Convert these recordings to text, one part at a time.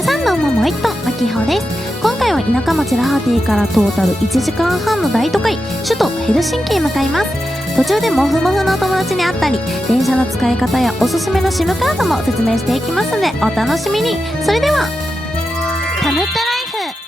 皆さんどうももいっとまきほです。今回は田舎町ラハティからトータル1時間半の大都会首都ヘルシンキへ向かいます。途中でモフモフのお友達に会ったり、電車の使い方やおすすめの SIM カードも説明していきますのでお楽しみに。それではタムットライフ。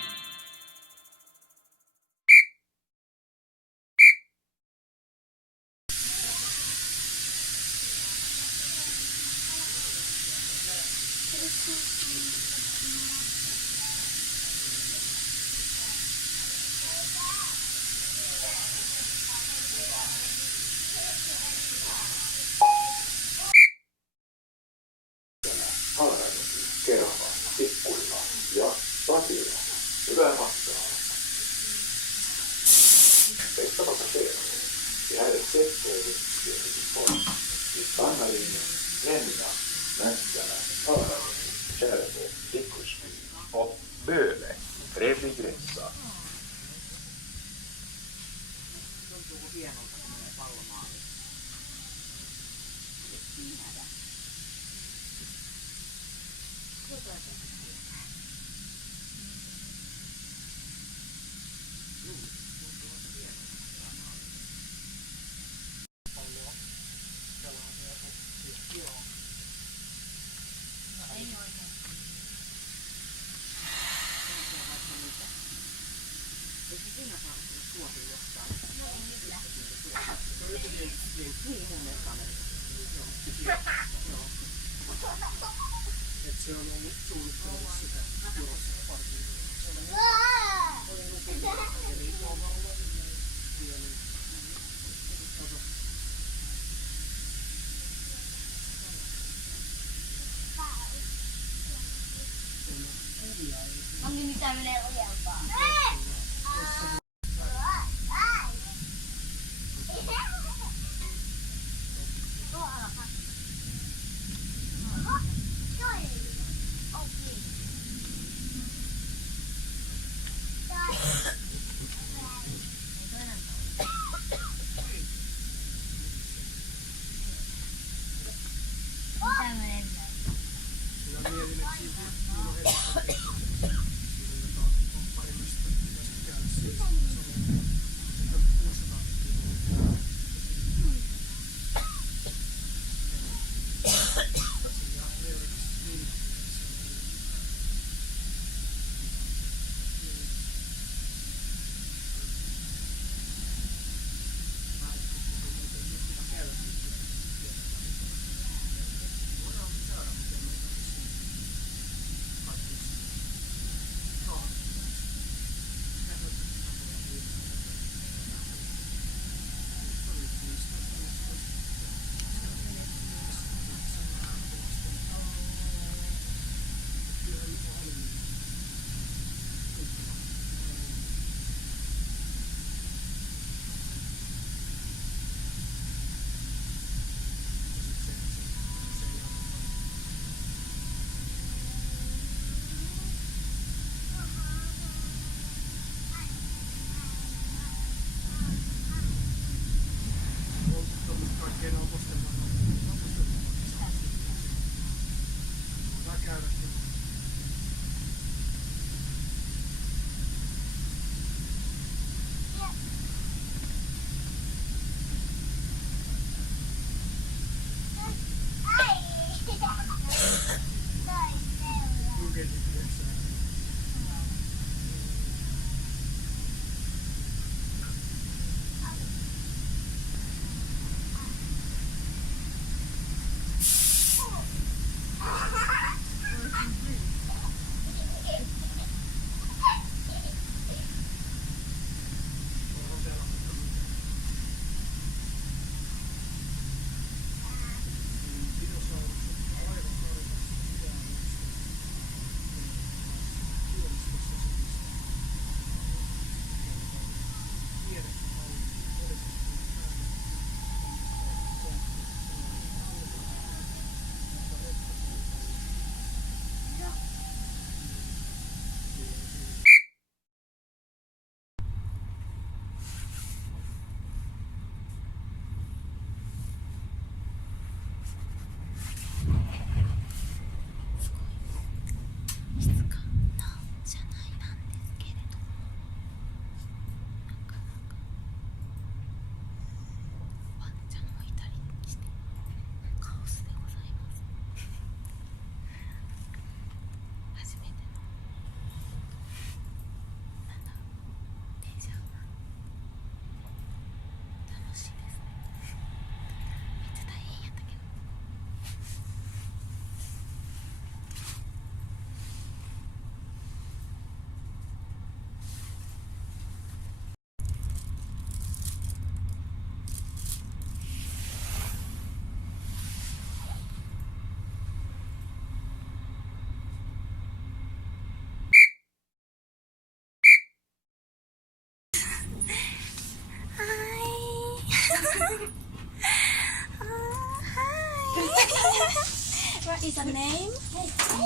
What is the name?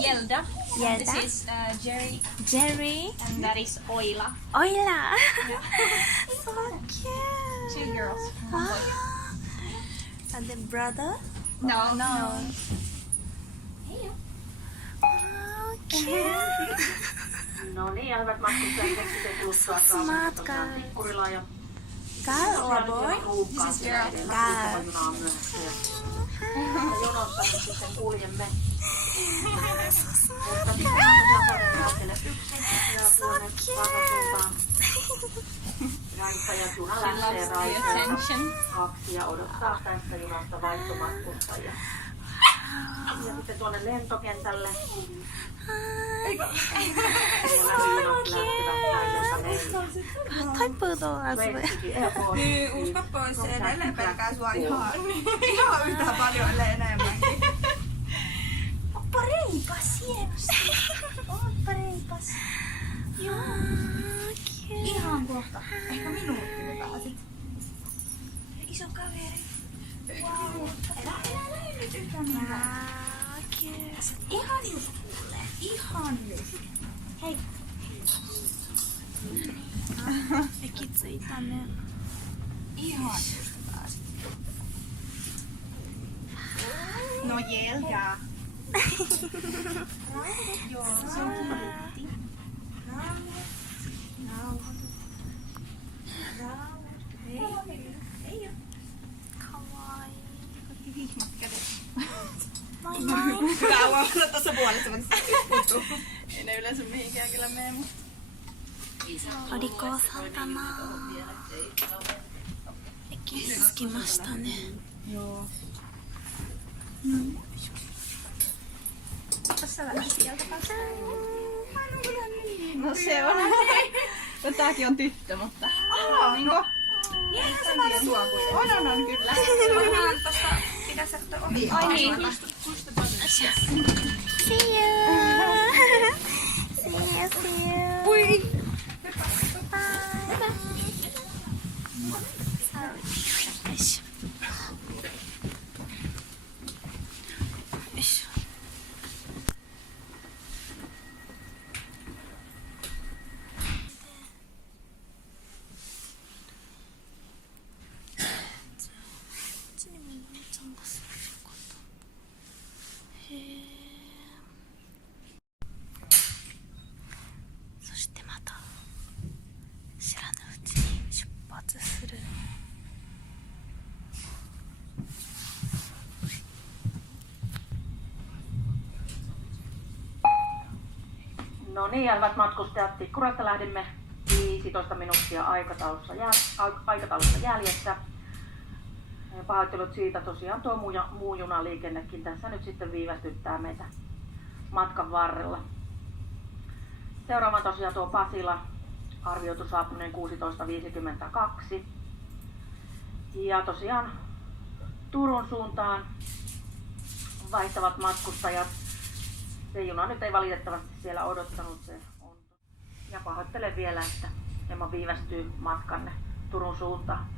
Yelda. Yelda. This is Jerry. Jerry. And that is Oila. Oila. So cute. 2 girls. Ah. And the brother? No. Oh, cute. No niin, ja hyvät matkustajat, keksitään kuluttua Smart Tikkurilla ja Girl or boy? This is girl. Girl. junaa myöhässä. Ja jonossa nyt sitten kuljemme. Mutta sitten saadaan yksin ja tuonne takasuuntaan. Ja juna She lähtee loves the Raiseelta attention. 2 ja odottaa tästä junasta vaihtomatkustajia. Ja sitten tuonne lentokentälle. Tai putoaa sulle. Niin, usko pois, se edelleen pelkää sua ihan yhtä paljon, ellei enemmänkin. Oppa reipas hienosti. Oppa reipas. Joo. Ihan kohta. Ehkä minuutti me pääsit. Iso kaveri. Wow. Älä nyt yhtään mitään. Ihan just kuule. Ihan just. Hei. Ekitsui tänne. Ihan just pääsit. No Jelda. Joo, se on kiltti. Kawaii. Kädet. Moi moi. Hyvä olla tuossa puolessa, mutta ei ne yleensä mihinkään kyllä mene, mutta... Oriko-santana. Ekitsukimashita ne. Joo. Tässä vähän sieltä kanssa. No se on. No tääkin on tyttö, mutta... Niinko? On kyllä. Vähän tosta pidässä ohi. Ai niin. See you. See you. Ui! Bye. Yes. Yes. No niin, ja hyvät matkustajat, Tikkurasta lähdemme 15 minuuttia aikataulussa jäljessä. Pahoittelut siitä, tosiaan tuo muu junaliikennekin tässä nyt sitten viivästyttää meitä matkan varrella. Seuraava tosiaan tuo Pasila, arvioitu saapuneen 16.52. Ja tosiaan Turun suuntaan vaihtavat matkustajat. Se juna nyt ei valitettavasti siellä odottanut. Se on. Ja pahoittelen vielä, että hieman viivästyy matkanne Turun suuntaan.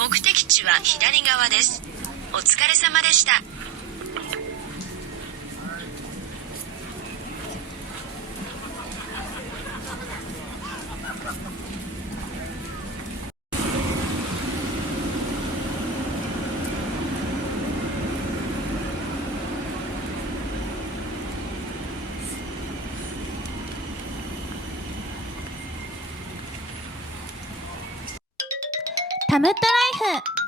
目的地は左側です。お疲れ様でした。タムットライフ